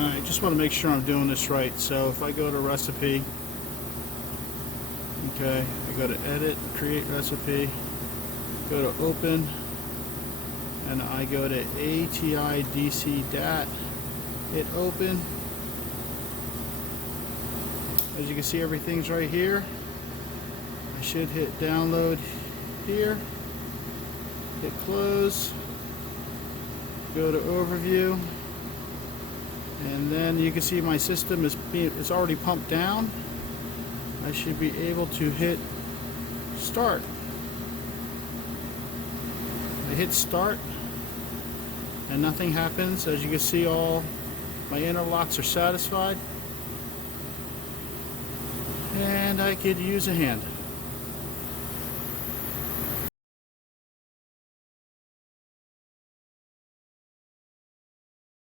Alright, just want to make sure I'm doing this right. So if I go to recipe, okay, I go to edit, create recipe, go to open, and I go to ATI DC DAT, hit open. As you can see, everything's right here. I should hit download here, hit close, go to overview, and then you can see my system is already pumped down. I should be able to hit start. I hit start and nothing happens. As you can see, all my interlocks are satisfied, and I could use a hand.